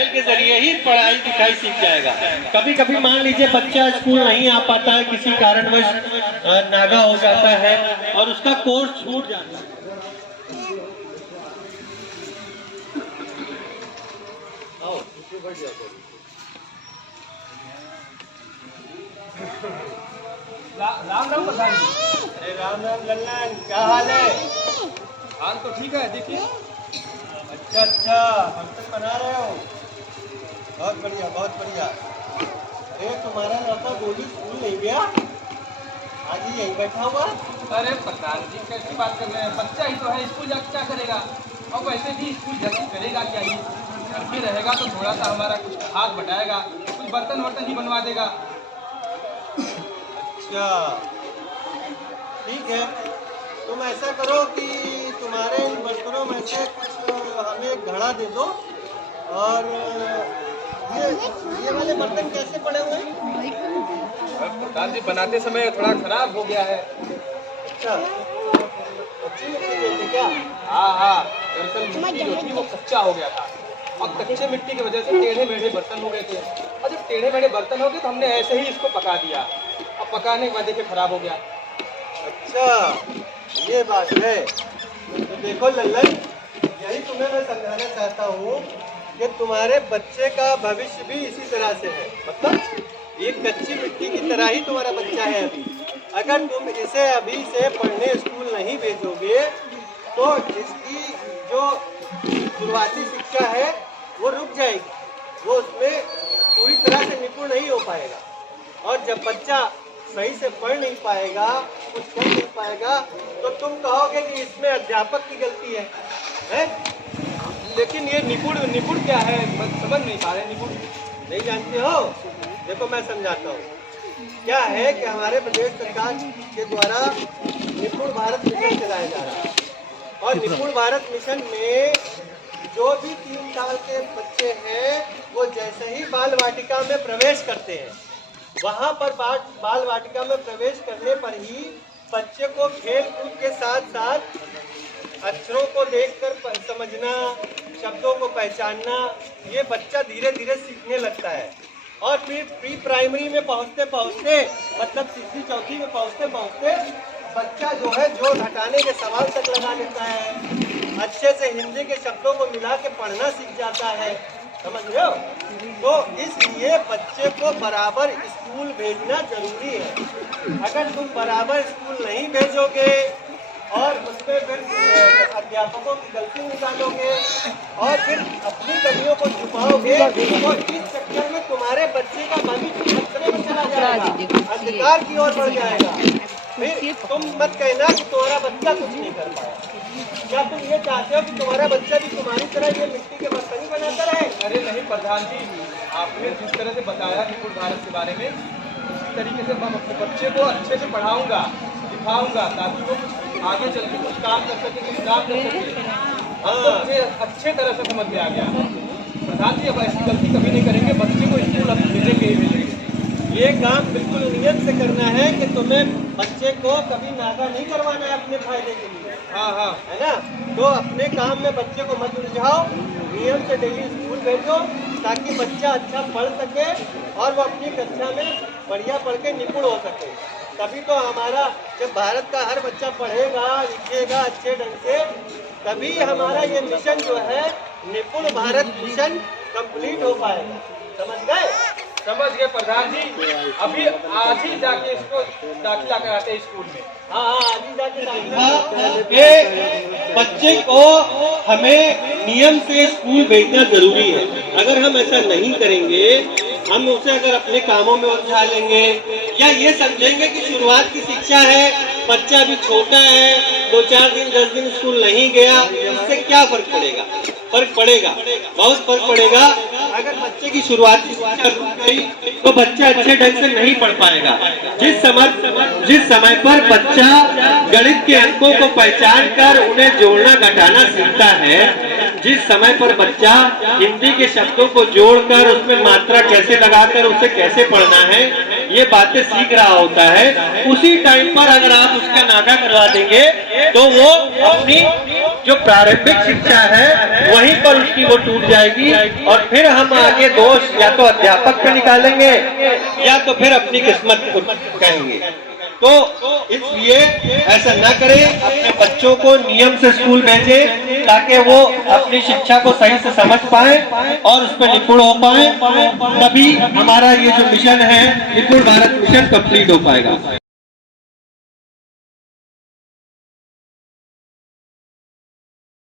के जरिए ही पढ़ाई लिखाई सीख जाएगा। कभी कभी मान लीजिए बच्चा स्कूल नहीं आ पाता है, किसी कारणवश नागा हो जाता है और उसका कोर्स छूट जाता है। राम राम प्रधान जी। अरे राम राम लल्लन, क्या हाल है? हाल तो ठीक है, देखिए। अच्छा अच्छा, बर्तन बना रहे हो? बहुत बढ़िया बहुत बढ़िया। अरे तुम्हारा लड़का गोली स्कूल नहीं गया, आज ही यहीं बैठा हुआ। अरे प्रधान जी कैसी बात कर रहे हैं, बच्चा ही तो है, स्कूल जाकर क्या करेगा। और वैसे भी स्कूल जाकर करेगा क्या, ही घर में रहेगा तो थोड़ा सा हमारा कुछ हाथ बटाएगा, कुछ बर्तन वर्तन ही बनवा देगा। अच्छा ठीक है, तुम ऐसा करो कि तुम्हारे इन बर्तनों में से कुछ हमें एक घड़ा दे दो। और ये वाले बर्तन कैसे पड़े हुए हैं? प्रधान जी बनाते समय थोड़ा खराब हो गया है। अच्छा, अच्छी मिट्टी दे दी क्या? हाँ, दरअसल मिट्टी जो थी वो कच्चा हो गया था और कच्चे मिट्टी की वजह से टेढ़े मेढ़े बर्तन हो गए थे। और जब टेढ़े मेढ़े बर्तन हो गए तो हमने ऐसे ही इसको पका दिया और पकाने के बाद देखिए खराब हो गया। अच्छा ये बात है। तो देखो लल्लन, यही तुम्हें मैं समझाना चाहता हूँ कि तुम्हारे बच्चे का भविष्य भी इसी तरह से है। मतलब एक कच्ची मिट्टी की तरह ही तुम्हारा बच्चा है अभी। अगर तुम इसे अभी से पढ़ने स्कूल नहीं भेजोगे तो इसकी जो शुरुआती शिक्षा है वो रुक जाएगी, वो उसमें पूरी तरह से निपुण नहीं हो पाएगा। और जब बच्चा सही से पढ़ नहीं पाएगा, कुछ कर नहीं पाएगा, तो तुम कहोगे कि इसमें अध्यापक की गलती है? लेकिन ये निपुण क्या है, समझ नहीं पा रहे। निपुण नहीं जानते हो? देखो मैं समझाता हूँ। क्या है कि हमारे प्रदेश सरकार के द्वारा निपुण भारत मिशन चलाया जा रहा है और निपुण भारत मिशन में जो भी 3 साल के बच्चे हैं वो जैसे ही बाल वाटिका में प्रवेश करते हैं, वहाँ पर बाल वाटिका में प्रवेश करने पर ही बच्चे को खेल कूद के साथ साथ अक्षरों को देखकर समझना, शब्दों को पहचानना, ये बच्चा धीरे धीरे सीखने लगता है। और फिर प्री प्राइमरी में पहुँचते पहुँचते, मतलब तीसरी चौथी में पहुँचते पहुँचते बच्चा जो है जोड़ घटाने के सवाल तक लगा लेता है, अच्छे से हिंदी के शब्दों को मिला के पढ़ना सीख जाता है। समझ रहे हो? तो इसलिए बच्चे को बराबर स्कूल भेजना जरूरी है। अगर तुम बराबर स्कूल नहीं भेजोगे और उसमें फिर अध्यापकों की गलती निकालोगे और फिर अपनी कमियों को छुपाओगे तो इस चक्कर में तुम्हारे बच्चे का भविष्य खतरे में चला जाएगा, अंधकार की ओर बढ़ जाएगा। फिर तुम मत कहना कि तुम्हारा बच्चा कुछ नहीं कर पाया। क्या तुम ये चाहते हो कि तुम्हारा बच्चा भी तुम्हारी तरह ये मिट्टी के बर्तन ही बनाता रहे? अरे नहीं प्रधान जी, आपने जिस तरह से बताया निपुण भारत के बारे में, उसी तरीके से मैं अपने बच्चे को अच्छे से पढ़ाऊंगा, सिखाऊंगा, ताकि वो आगे चल के कुछ काम कर सके, कुछ काम कर सके। हाँ, मुझे अच्छे तरह से समझ में आ गया। प्रधान जी अब ऐसी गलती कभी नहीं करेंगे, बच्चे को स्कूल अब भेजेंगे ही भेजेंगे। ये काम बिल्कुल नियत से करना है कि तुम्हें बच्चे को कभी नागा नहीं करवाना है अपने फायदे के लिए। हाँ, है ना? तो अपने काम में बच्चे को मत उलझाओ, नियम से डेली स्कूल भेजो ताकि बच्चा अच्छा पढ़ सके और वो अपनी कक्षा में बढ़िया पढ़ के निपुण हो सके। तभी तो हमारा, जब भारत का हर बच्चा पढ़ेगा लिखेगा अच्छे ढंग से, तभी हमारा ये मिशन जो है निपुण भारत मिशन कंप्लीट हो पाएगा। समझ गए? समझ गए प्रधान जी। अभी आज ही जाके इसको दाखिला कराते हैं स्कूल में। हाँ, आज ही जाके बच्चे को हमें नियम से स्कूल भेजना जरूरी है। अगर हम ऐसा नहीं करेंगे, हम उसे अगर अपने कामों में उलझा लेंगे या ये समझेंगे कि शुरुआत की शिक्षा है, बच्चा भी छोटा है, 2-4 दिन 10 दिन स्कूल नहीं गया, इससे क्या फर्क पड़ेगा? फर्क पड़ेगा, बहुत फर्क पड़ेगा। अगर बच्चे की शुरुआत रुक गई तो बच्चा अच्छे ढंग से नहीं पढ़ पाएगा। जिस समय पर बच्चा गणित के अंकों को पहचान कर उन्हें जोड़ना घटाना सीखता है, जिस समय पर बच्चा हिंदी के शब्दों को जोड़कर उसमें मात्रा कैसे लगाकर उसे कैसे पढ़ना है ये बातें सीख रहा होता है, उसी टाइम पर अगर आप उसका नागा करवा देंगे तो वो अपनी जो प्रारंभिक शिक्षा है वहीं पर उसकी वो टूट जाएगी और फिर हम आगे दोष या तो अध्यापक पे निकालेंगे या तो फिर अपनी किस्मत को कहेंगे। तो इसलिए ऐसा न करें, अपने बच्चों को नियम से स्कूल भेजें ताकि वो अपनी शिक्षा को सही से समझ पाए और उस पर निपुण हो पाए, तभी हमारा ये जो मिशन है निपुण भारत मिशन कंप्लीट हो पाएगा।